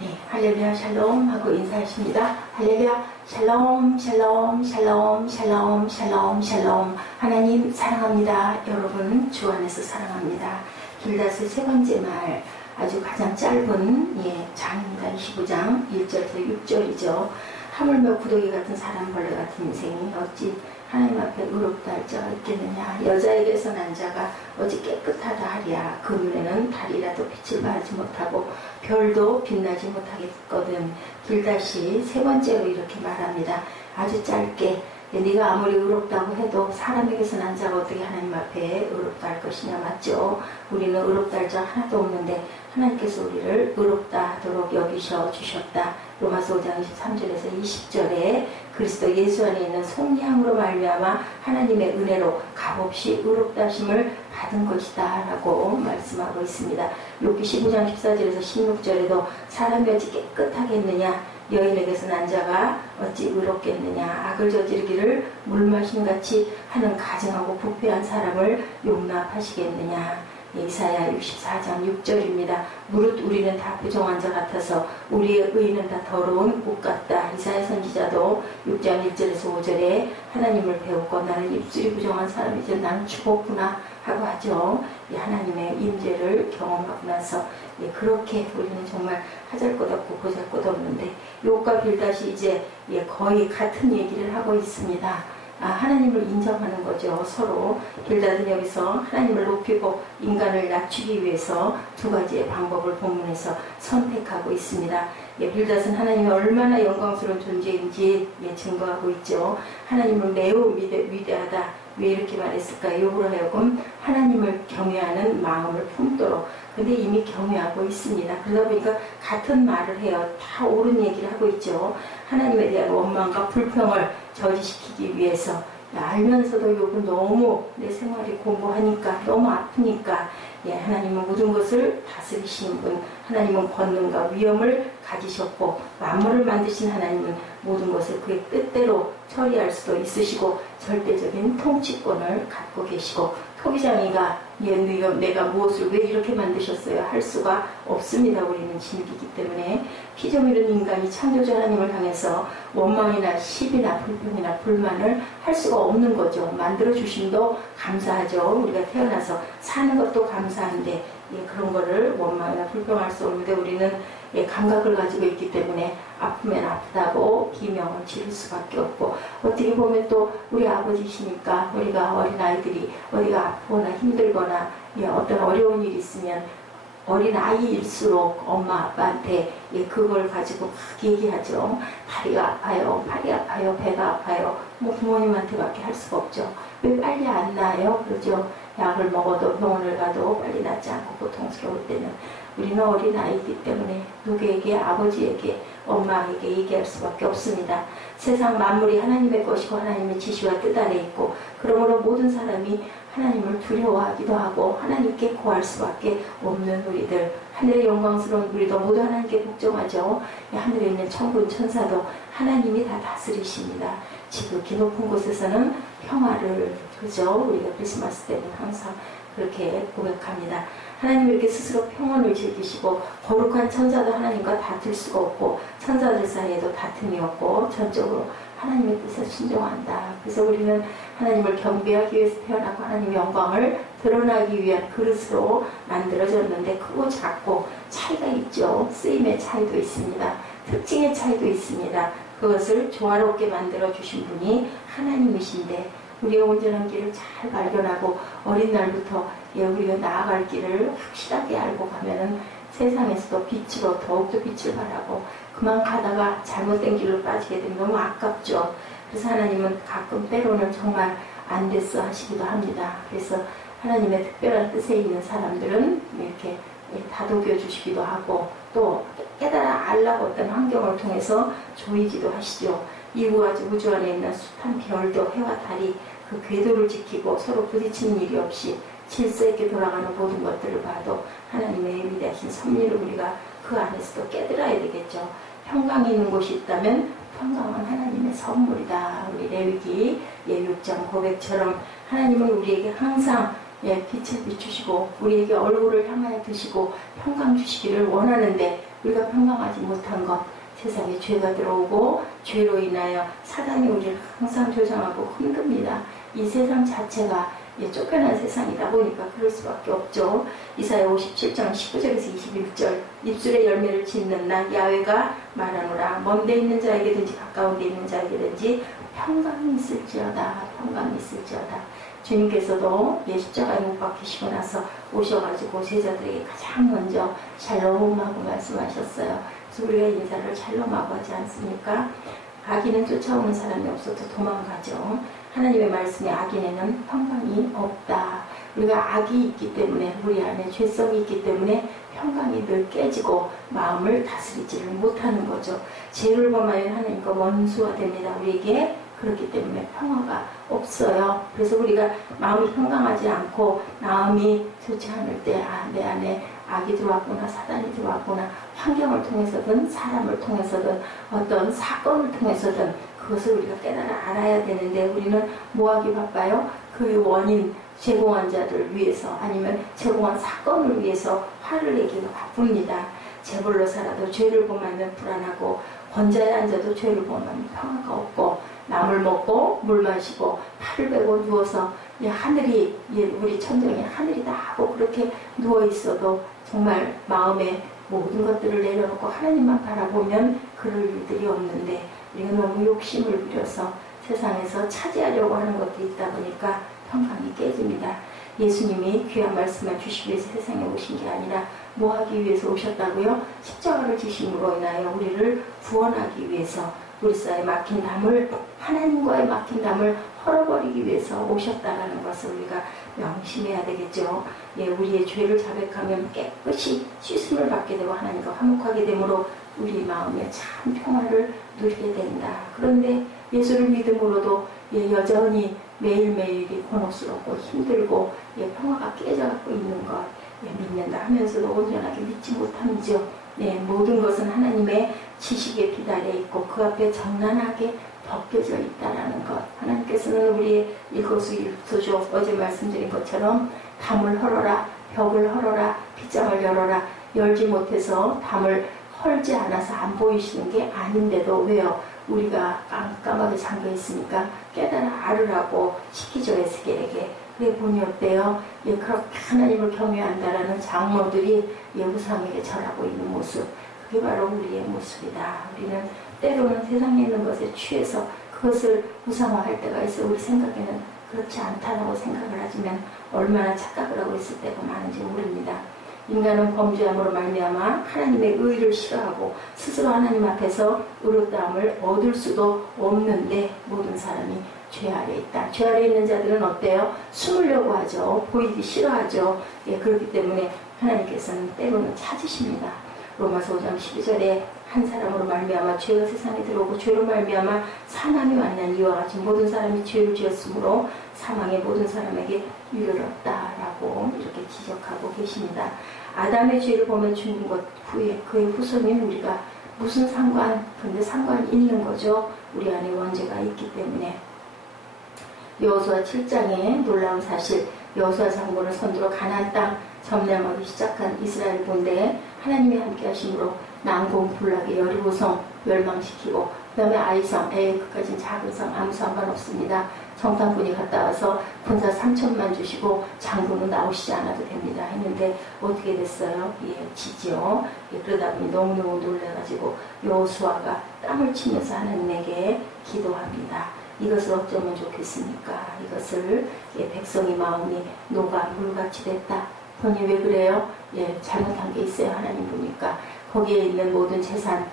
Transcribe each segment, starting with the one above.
네, 할렐루야 샬롬 하고 인사하십니다. 할렐루야 샬롬 샬롬 샬롬 샬롬 샬롬 샬롬. 하나님 사랑합니다. 여러분 주 안에서 사랑합니다. 길다스 세 번째 말, 아주 가장 짧은 장입니다. 25장 1절에서 6절이죠. 하물며 구더기 같은 사람 벌레 같은 인생이 어찌 하나님 앞에 의롭다 할 자가 있겠느냐. 여자에게서 난 자가 어찌 깨끗하다 하랴. 그 눈에는 달이라도 빛을 발하지 못하고 별도 빛나지 못하겠거든. 길다시 세 번째로 이렇게 말합니다. 아주 짧게, 네가 아무리 의롭다고 해도 사람에게서 난 자가 어떻게 하나님 앞에 의롭다 할 것이냐. 맞죠? 우리는 의롭다 할 자 하나도 없는데 하나님께서 우리를 의롭다 하도록 여기셔 주셨다. 로마서 5장 23절에서 20절에 그리스도 예수 안에 있는 속량으로 말미암아 하나님의 은혜로 값없이 의롭다 하심을 받은 것이다 라고 말씀하고 있습니다. 욥기 15장 14절에서 16절에도 사람이 어찌 깨끗하겠느냐, 여인에게서 난 자가 어찌 의롭겠느냐, 악을 저지르기를 물 마심같이 하는 가증하고 부패한 사람을 용납하시겠느냐. 이사야 64장 6절입니다. 무릇 우리는 다 부정한 자 같아서 우리의 의는 다 더러운 옷 같다. 이사야 선지자도 6장 1절에서 5절에 하나님을 배웠고 나는 입술이 부정한 사람이죠. 나는 죽었구나 하고 하죠. 하나님의 임재를 경험하고 나서 그렇게 우리는 정말 하잘 것 없고 보잘 것 없는데, 욥과 빌닷이 이제 거의 같은 얘기를 하고 있습니다. 하나님을 인정하는 거죠. 서로. 빌닷은 여기서 하나님을 높이고 인간을 낮추기 위해서 두 가지의 방법을 본문에서 선택하고 있습니다. 빌닷은 하나님이 얼마나 영광스러운 존재인지 증거하고 있죠. 하나님을 매우 위대하다. 왜 이렇게 말했을까요? 욥으로 하여금 하나님을 경외하는 마음을 품도록. 근데 이미 경외하고 있습니다. 그러다 보니까 같은 말을 해요. 다 옳은 얘기를 하고 있죠. 하나님에 대한 원망과 불평을 저지시키기 위해서. 알면서도 욥은 너무 내 생활이 공고하니까, 너무 아프니까, 하나님은 모든 것을 다스리시는 분, 하나님은 권능과 위엄을 가지셨고 만물을 만드신 하나님은 모든 것을 그의 뜻대로 처리할 수도 있으시고 절대적인 통치권을 갖고 계시고, 토기장이가 내가 무엇을 왜 이렇게 만드셨어요 할 수가 없습니다. 우리는 진리이기 때문에. 피조 미는 인간이 창조주 하나님을 향해서 원망이나 시비나 불평이나 불만을 할 수가 없는 거죠. 만들어주심도 감사하죠. 우리가 태어나서 사는 것도 감사한데 그런 거를 원망이나 불평할 수 없는데 우리는 감각을 가지고 있기 때문에 아프면 아프다고 비명을 지를 수밖에 없고, 어떻게 보면 또 우리 아버지시니까 우리가 어린아이들이 어디가 아프거나 힘들거나 어떤 어려운 일이 있으면 어린아이일수록 엄마 아빠한테 그걸 가지고 막 얘기하죠. 다리가 아파요, 팔이 아파요, 배가 아파요. 부모님한테밖에 할 수가 없죠. 왜 빨리 안 나아요? 그러죠. 약을 먹어도 병원을 가도 빨리 낫지 않고 고통스러울 때는. 우리는 어린아이이기 때문에 누구에게, 아버지에게, 엄마에게 얘기할 수밖에 없습니다. 세상 만물이 하나님의 것이고 하나님의 지시와 뜻 아래 있고, 그러므로 모든 사람이 하나님을 두려워하기도 하고 하나님께 구할 수밖에 없는 우리들, 하늘의 영광스러운 우리도 모두 하나님께 복종하죠. 하늘에 있는 천군 천사도 하나님이 다 다스리십니다. 지극히 높은 곳에서는 평화를, 그죠? 우리가 크리스마스 때는 항상 그렇게 고백합니다. 하나님이 이렇게 스스로 평온을 즐기시고, 거룩한 천사도 하나님과 다툴 수가 없고 천사들 사이에도 다툼이 없고 전적으로 하나님의 뜻에 순종한다. 그래서 우리는 하나님을 경배하기 위해서 태어나고 하나님의 영광을 드러나기 위한 그릇으로 만들어졌는데, 크고 작고 차이가 있죠. 쓰임의 차이도 있습니다. 특징의 차이도 있습니다. 그것을 조화롭게 만들어 주신 분이 하나님이신데, 우리가 온전한 길을 잘 발견하고 어린 날부터 우리가 나아갈 길을 확실하게 알고 가면은 세상에서도 빛으로 더욱더 빛을 발하고, 그만 가다가 잘못된 길로 빠지게 되면 너무 아깝죠. 그래서 하나님은 가끔 때로는 정말 안 됐어 하시기도 합니다. 그래서 하나님의 특별한 뜻에 있는 사람들은 이렇게 다독여 주시기도 하고, 또 깨달아 알라고 어떤 환경을 통해서 조이기도 하시죠. 이후 아주 우주 안에 있는 숱한 별도 해와 달이 그 궤도를 지키고 서로 부딪히는 일이 없이 질서 있게 돌아가는 모든 것들을 봐도 하나님의 위대하신 섭리를 우리가 그 안에서도 깨달아야 되겠죠. 평강이 있는 곳이 있다면 평강은 하나님의 선물이다. 우리 레위기 6장 고백처럼 하나님은 우리에게 항상 빛을 비추시고 우리에게 얼굴을 향하여 드시고 평강 주시기를 원하는데, 우리가 평강하지 못한 것, 세상에 죄가 들어오고 죄로 인하여 사단이 우리를 항상 조장하고 흔듭니다. 이 세상 자체가 쫓겨난 세상이다 보니까 그럴 수밖에 없죠. 이사야 57장 19절에서 21절 입술의 열매를 짓는 나 야훼가 말하노라. 먼데 있는 자에게든지 가까운 데 있는 자에게든지 평강이 있을지어다. 평강이 있을지어다. 주님께서도 십자가에 못 박히시고 나서 오셔가지고 제자들에게 가장 먼저 샬롬하고 말씀하셨어요. 그래서 우리가 인사를 샬롬하고 하지 않습니까? 악인은 쫓아오는 사람이 없어도 도망가죠. 하나님의 말씀에 악인에는 평강이 없다. 우리가 악이 있기 때문에 우리 안에 죄성이 있기 때문에 평강이 늘 깨지고 마음을 다스리지를 못하는 거죠. 죄를 범하여 하나님과 원수가 됩니다. 우리에게 그렇기 때문에 평화가 없어요. 그래서 우리가 마음이 평강하지 않고 마음이 좋지 않을 때 내 안에 악이 들어왔구나, 사단이 들어왔구나, 환경을 통해서든 사람을 통해서든 어떤 사건을 통해서든 그것을 우리가 깨달아 알아야 되는데 우리는 뭐하기 바빠요? 그 원인 제공한 자를 위해서 아니면 제공한 사건을 위해서 화를 내기가 바쁩니다. 재벌로 살아도 죄를 범하면 불안하고 권자에 앉아도 죄를 범하면 평화가 없고 나물 먹고 물 마시고 팔을 베고 누워서 하늘이 우리 천정에 하늘이 다 하고 그렇게 누워 있어도 정말 마음에 모든 것들을 내려놓고 하나님만 바라보면 그럴 일들이 없는데 우리가 너무 욕심을 부려서 세상에서 차지하려고 하는 것도 있다 보니까 평강이 깨집니다. 예수님이 귀한 말씀을 주시기 위해서 세상에 오신 게 아니라 뭐 하기 위해서 오셨다고요? 십자가를 지심으로 인하여 우리를 구원하기 위해서 우리사에 막힌 담을 하나님과의 막힌 담을 헐어버리기 위해서 오셨다는 것을 우리가 명심해야 되겠죠. 우리의 죄를 자백하면 깨끗이 씻음을 받게 되고 하나님과 화목하게 되므로 우리 마음에 참 평화를 누리게 된다. 그런데 예수를 믿음으로도 여전히 매일매일이 곤혹스럽고 힘들고 평화가 깨져갖고 있는 것 믿는다 하면서도 온전하게 믿지 못함이죠. 모든 것은 하나님의 지식에 비달해 있고 그 앞에 정난하게 벗겨져 있다라는 것. 하나님께서는 우리의 일거수일투족 어제 말씀드린 것처럼 담을 헐어라, 벽을 헐어라, 빗장을 열어라. 열지 못해서 담을 헐지 않아서 안 보이시는 게 아닌데도 왜요? 우리가 깜깜하게 잠겨 있으니까 깨달아 알으라고 시키죠. 에스겔에게. 그게 본이 어때요? 그렇게 하나님을 경외한다라는 장로들이 우상에게 절하고 있는 모습. 그게 바로 우리의 모습이다. 우리는 때로는 세상에 있는 것에 취해서 그것을 우상화할 때가 있어요. 우리 생각에는 그렇지 않다라고 생각을 하지만 얼마나 착각을 하고 있을 때가 많은지 모릅니다. 인간은 범죄함으로 말미암아 하나님의 의를 싫어하고 스스로 하나님 앞에서 의롭다함을 얻을 수도 없는데 모든 사람이 죄 아래 있다. 죄 아래 있는 자들은 어때요? 숨으려고 하죠. 보이기 싫어하죠. 그렇기 때문에 하나님께서는 때로는 찾으십니다. 로마서 5장 12절에 한 사람으로 말미암아 죄가 세상에 들어오고 죄로 말미암아 사망이 왔는 이와 같이 모든 사람이 죄를 지었으므로 사망의 모든 사람에게 유를 얻다라고 이렇게 지적하고 계십니다. 아담의 죄를 보면 죽는 것 후에 그의 후손인 우리가 무슨 상관? 근데 상관이 있는 거죠. 우리 안에 원죄가 있기 때문에. 여호수아 7장에 놀라운 사실, 여호수아 장군을 선두로 가나안 땅 점령하기 시작한 이스라엘 군대에 하나님이 함께 하심으로 난공불락의 여리고성 멸망시키고 그 다음에 아이성, 그까지는 작은 성 아무 상관없습니다. 정탐꾼이 갔다 와서 군사 3천만 주시고 장군은 나오시지 않아도 됩니다 했는데 어떻게 됐어요? 지지요. 그러다 보니 너무너무 놀라가지고 여호수아가 땀을 치면서 하나님에게 기도합니다. 이것을 어쩌면 좋겠습니까? 이것을 백성의 마음이 녹아 물같이 됐다. 본이 왜 그래요? 잘못한 게 있어요. 하나님 보니까 거기에 있는 모든 재산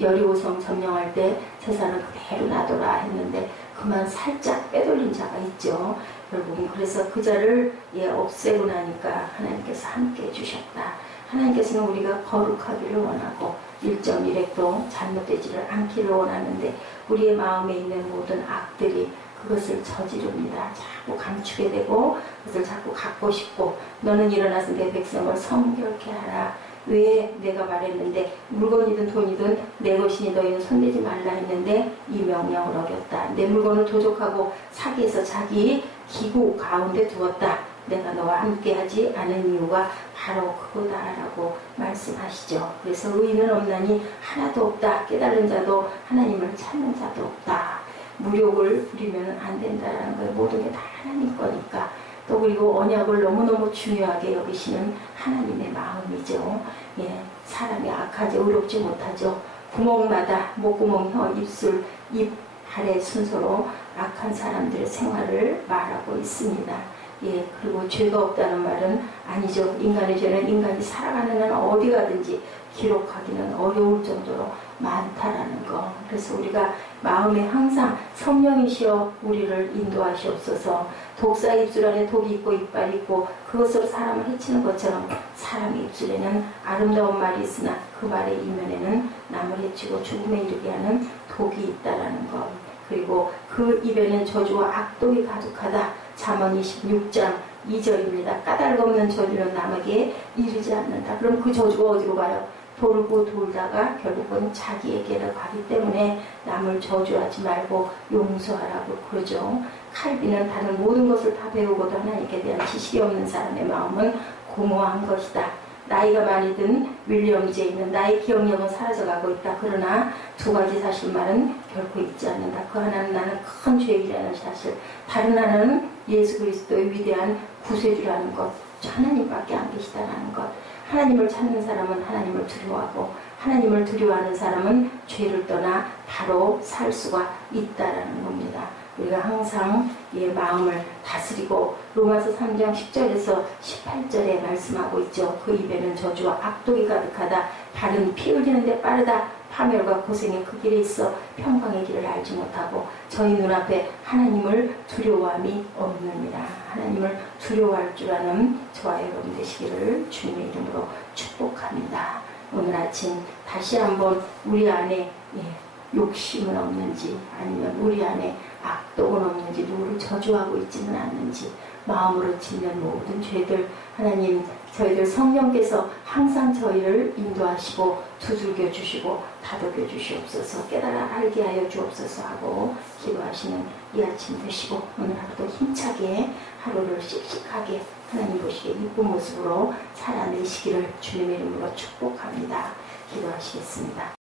여리고성 점령할 때 재산을 그대로 놔둬라 했는데 그만 살짝 빼돌린 자가 있죠. 결국은 그래서 그 자를 없애고 나니까 하나님께서 함께 해주셨다. 하나님께서는 우리가 거룩하기를 원하고 1.1핵도 잘못되지를 않기를 원하는데 우리의 마음에 있는 모든 악들이 그것을 저지릅니다. 자꾸 감추게 되고 그것을 자꾸 갖고 싶고 너는 일어나서 내 백성을 성결케 하라. 왜 내가 말했는데 물건이든 돈이든 내 것이니 너희는 손대지 말라 했는데 이 명령을 어겼다. 내 물건을 도적하고 사기해서 자기 기구 가운데 두었다. 내가 너와 함께하지 않은 이유가 바로 그거다라고 말씀하시죠. 그래서 의인은 없나니 하나도 없다. 깨달은 자도 하나님을 찾는 자도 없다. 무력을 부리면 안 된다라는 거예요. 모든 게 다 하나님 거니까. 또 그리고 언약을 너무너무 중요하게 여기시는 하나님의 마음이죠. 예, 사람이 악하지 의롭지 못하죠. 구멍마다 목구멍, 혀, 입술, 입, 발의 순서로 악한 사람들의 생활을 말하고 있습니다. 예, 그리고 죄가 없다는 말은 아니죠. 인간의 죄는 인간이 살아가는 한 어디 가든지 기록하기는 어려울 정도로 많다라는 거. 그래서 우리가 마음에 항상 성령이시여 우리를 인도하시옵소서. 독사 입술 안에 독이 있고 이빨이 있고 그것으로 사람을 해치는 것처럼 사람의 입술에는 아름다운 말이 있으나 그 말의 이면에는 남을 해치고 죽음에 이르게 하는 독이 있다라는 것. 그리고 그 입에는 저주와 악독이 가득하다. 잠언 26장 2절입니다. 까닭 없는 저주는 남에게 이르지 않는다. 그럼 그 저주가 어디로 가요? 돌고 돌다가 결국은 자기에게로 가기 때문에 남을 저주하지 말고 용서하라고 그러죠. 칼빈은 다른 모든 것을 다 배우고도 하나님께 대한 지식이 없는 사람의 마음은 공허한 것이다. 나이가 많이 든 윌리엄 제이는 나의 기억력은 사라져가고 있다. 그러나 두 가지 사실만은 결코 잊지 않는다. 그 하나는 나는 큰 죄인이라는 사실, 다른 하나는 예수 그리스도의 위대한 구세주라는 것, 하나님밖에 안 계시다라는 것. 하나님을 찾는 사람은 하나님을 두려워하고 하나님을 두려워하는 사람은 죄를 떠나 바로 살 수가 있다라는 겁니다. 우리가 항상 마음을 다스리고 로마서 3장 10절에서 18절에 말씀하고 있죠. 그 입에는 저주와 악독이 가득하다. 발은 피 흘리는데 빠르다. 파멸과 고생의 그 길에 있어 평강의 길을 알지 못하고 저희 눈앞에 하나님을 두려워함이 없느니라. 하나님을 두려워할 줄 아는 저와 여러분 되시기를 주님의 이름으로 축복합니다. 오늘 아침 다시 한번 우리 안에 욕심은 없는지, 아니면 우리 안에 악독은 없는지, 누구를 저주하고 있지는 않는지, 마음으로 짓는 모든 죄들, 하나님 저희들 성령께서 항상 저희를 인도하시고 두들겨 주시고 다독여 주시옵소서, 깨달아 알게 하여 주옵소서 하고 기도하시는 이 아침 되시고 오늘 하루도 힘차게 하루를 씩씩하게 하나님 보시기에 이쁜 모습으로 살아내시기를 주님의 이름으로 축복합니다. 기도하시겠습니다.